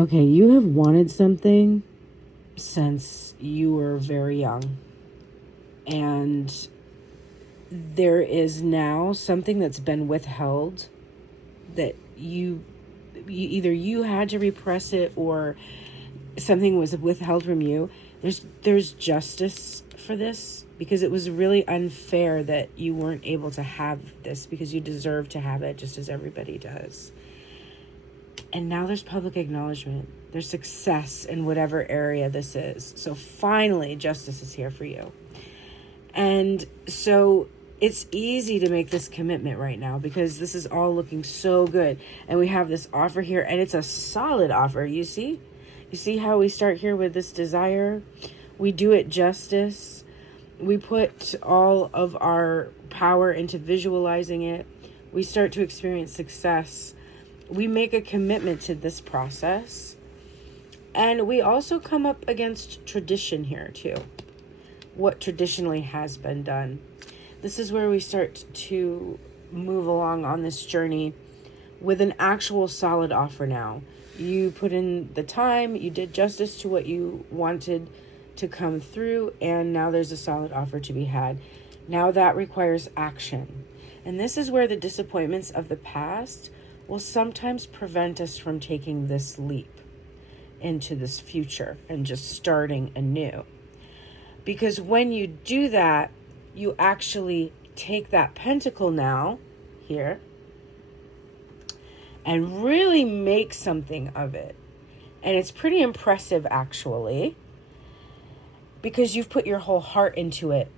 Okay, you have wanted something since you were very young. And there is now something that's been withheld that either you had to repress it or something was withheld from you. There's justice for this because it was really unfair that you weren't able to have this because you deserve to have it just as everybody does. And now there's public acknowledgement. There's success in whatever area this is. So finally, justice is here for you. And so it's easy to make this commitment right now because this is all looking so good. And we have this offer here, and it's a solid offer. You see? You see how we start here with this desire? We do it justice. We put all of our power into visualizing it. We start to experience success. We make a commitment to this process. And we also come up against tradition here too. What traditionally has been done. This is where we start to move along on this journey with an actual solid offer now. You put in the time, you did justice to what you wanted to come through, and now there's a solid offer to be had. Now that requires action. And this is where the disappointments of the past will sometimes prevent us from taking this leap into this future and just starting anew. Because when you do that, you actually take that pentacle now, here, and really make something of it. And it's pretty impressive, actually, because you've put your whole heart into it.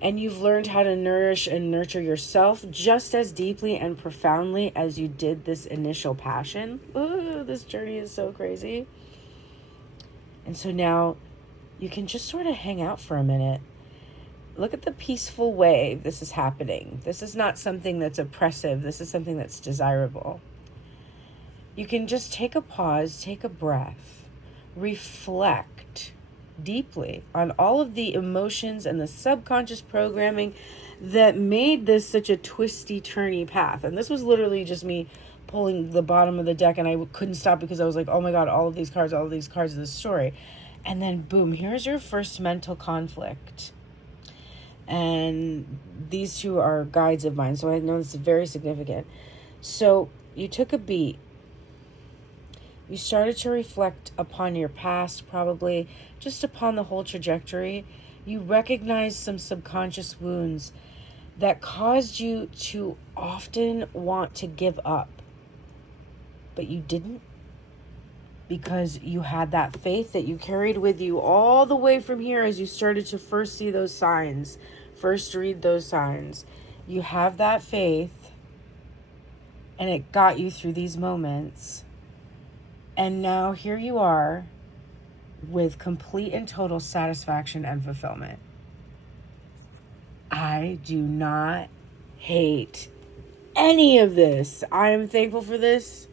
And you've learned how to nourish and nurture yourself just as deeply and profoundly as you did this initial passion. Ooh, this journey is so crazy. And so now you can just sort of hang out for a minute. Look at the peaceful way this is happening. This is not something that's oppressive. This is something that's desirable. You can just take a pause, take a breath, reflect deeply on all of the emotions and the subconscious programming that made this such a twisty, turny path. And this was literally just me pulling the bottom of the deck, and I couldn't stop because I was like, oh my God, all of these cards of this story. And then boom, here's your first mental conflict. And these two are guides of mine, so I know this is very significant. So you took a beat. You started to reflect upon your past, probably just upon the whole trajectory. You recognized some subconscious wounds that caused you to often want to give up. But you didn't, because you had that faith that you carried with you all the way from here as you started to first see those signs, first read those signs. You have that faith, and it got you through these moments. And now here you are with complete and total satisfaction and fulfillment. I do not hate any of this. I am thankful for this,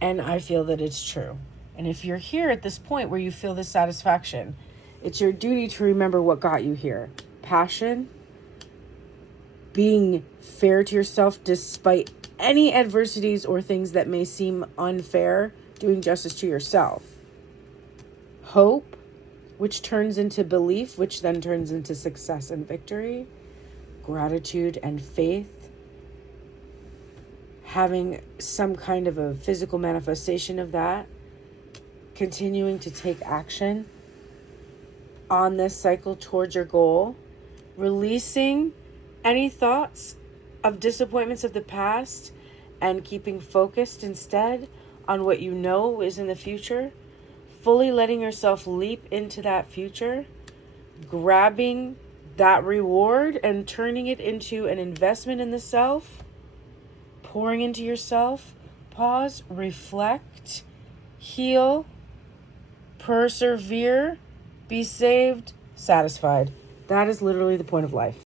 and I feel that it's true. And if you're here at this point where you feel this satisfaction, it's your duty to remember what got you here. Passion, being fair to yourself despite any adversities or things that may seem unfair, doing justice to yourself. Hope, which turns into belief, which then turns into success and victory. Gratitude and faith. Having some kind of a physical manifestation of that. Continuing to take action on this cycle towards your goal. Releasing any thoughts of disappointments of the past and keeping focused instead on what you know is in the future, fully letting yourself leap into that future, grabbing that reward and turning it into an investment in the self, pouring into yourself, pause, reflect, heal, persevere, be saved, satisfied. That is literally the point of life.